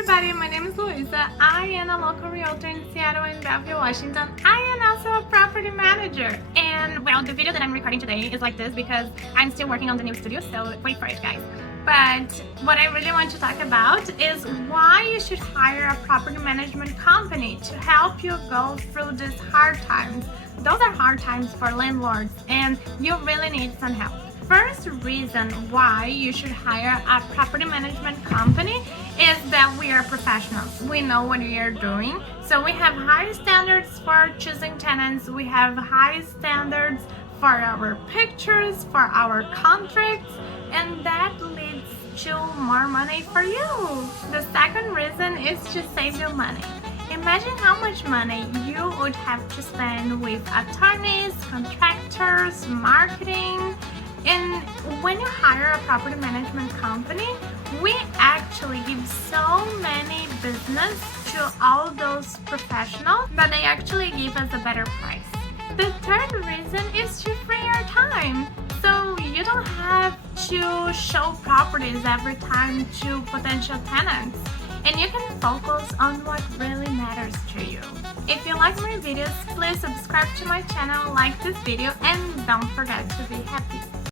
everybody, my name is Luiza. I am a local realtor in Seattle and Bellevue, Washington. I am also a property manager. And well, the video that I'm recording today is like this because I'm still working on the new studio, so wait for it, guys. But what I really want to talk about is why you should hire a property management company to help you go through these hard times. Those are hard times for landlords and you really need some help. First reason why you should hire a property management company is that we are professionals. We know what we are doing. So we have high standards for choosing tenants. We have high standards for our pictures, for our contracts, and that leads to more money for you. The second reason is to save you money. Imagine how much money you would have to spend with attorneys, contractors, marketing. And when you hire a property management company, we actually give so many business to all those professionals that they actually give us a better price. The third reason is to free your time. So you don't have to show properties every time to potential tenants. And you can focus on what really matters to you. If you like my videos, please subscribe to my channel, like this video, and don't forget to be happy.